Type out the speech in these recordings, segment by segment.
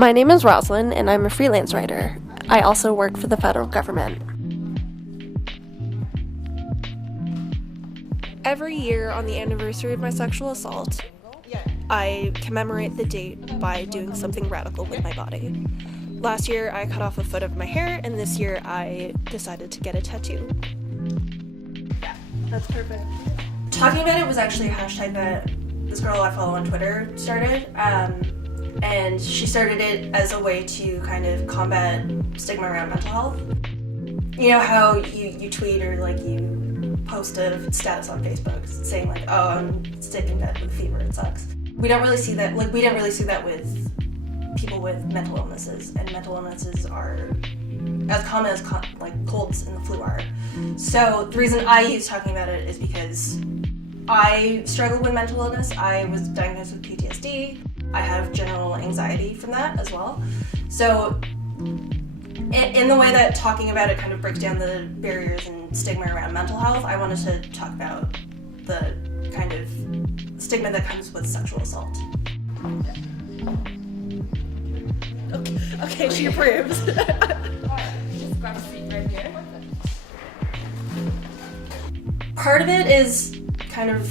My name is Roslyn, and I'm a freelance writer. I also work for the federal government. Every year on the anniversary of my sexual assault, I commemorate the date by doing something radical with my body. Last year, I cut off a foot of my hair, and this year, I decided to get a tattoo. Yeah, that's perfect. Talking about it was actually a hashtag that this girl I follow on Twitter started, and she started it as a way to kind of combat stigma around mental health. You know how you tweet or like you post a status on Facebook saying like, oh, I'm sick in bed with a fever, it sucks. We don't really see that, we didn't really see that with people with mental illnesses, and mental illnesses are as common as colds and the flu are. So the reason I use talking about it is because I struggled with mental illness. I was diagnosed with PTSD. I have general anxiety from that as well. So in the way that talking about it kind of breaks down the barriers and stigma around mental health, I wanted to talk about the kind of stigma that comes with sexual assault. Okay, she approves. Just grab a seat right here. Part of it is kind of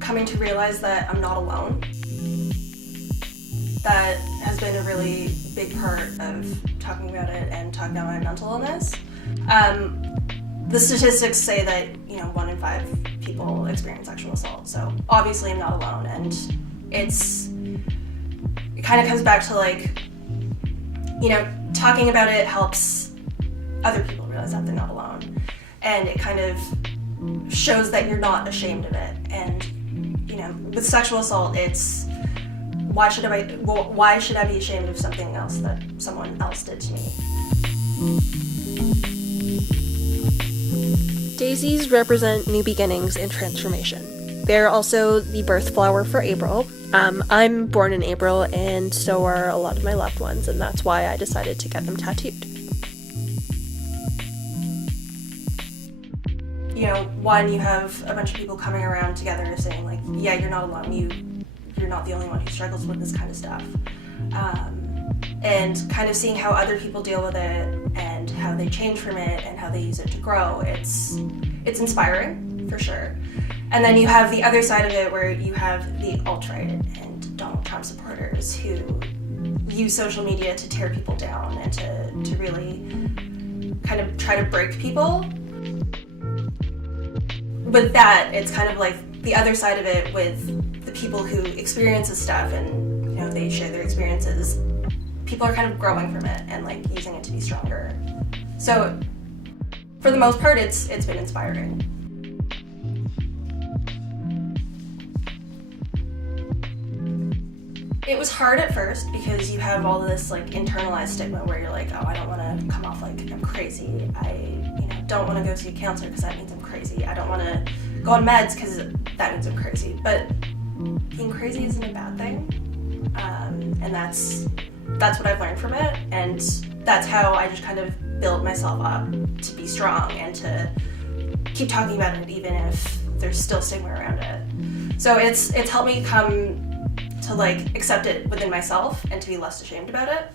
coming to realize that I'm not alone. That has been a really big part of talking about it and talking about my mental illness. The statistics say that 1 in 5 people experience sexual assault, so obviously I'm not alone, and it kind of comes back to talking about it helps other people realize that they're not alone, and it kind of shows that you're not ashamed of it. And with sexual assault, it's why should I be ashamed of something else that someone else did to me? Daisies represent new beginnings and transformation. They're also the birth flower for April. I'm born in April, and so are a lot of my loved ones, and that's why I decided to get them tattooed. One, you have a bunch of people coming around together saying like, yeah, you're not alone, you're not the only one who struggles with this kind of stuff. And kind of seeing how other people deal with it and how they change from it and how they use it to grow, it's inspiring, for sure. And then you have the other side of it where you have the alt-right and Donald Trump supporters who use social media to tear people down and to really kind of try to break people. With that, it's kind of like the other side of it with the people who experience this stuff and they share their experiences. People are kind of growing from it and like using it to be stronger. So for the most part, it's been inspiring. It was hard at first because you have all this like internalized stigma where you're like, oh, I don't want to come off like I'm crazy. I don't want to go see a counselor because that means I'm crazy. I don't want to go on meds because that means I'm crazy. But being crazy isn't a bad thing, and that's what I've learned from it, and that's how I just kind of built myself up to be strong and to keep talking about it even if there's still stigma around it. So it's helped me come to like accept it within myself and to be less ashamed about it.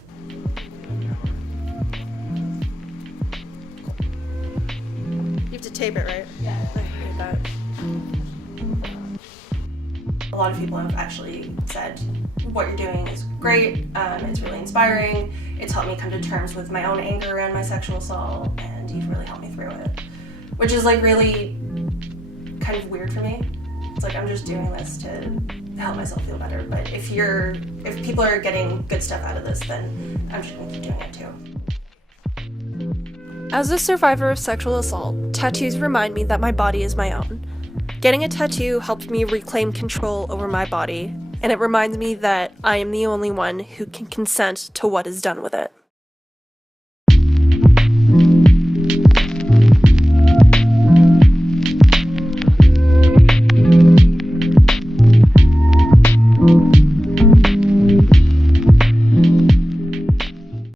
You have to tape it, right? Yeah. I hate that. A lot of people have actually said what you're doing is great, it's really inspiring, it's helped me come to terms with my own anger around my sexual assault, and you've really helped me through it. Which is like really kind of weird for me. It's like I'm just doing this to help myself feel better, but if people are getting good stuff out of this, then I'm just gonna keep doing it too. As a survivor of sexual assault, tattoos remind me that my body is my own. Getting a tattoo helped me reclaim control over my body, and it reminds me that I am the only one who can consent to what is done with it.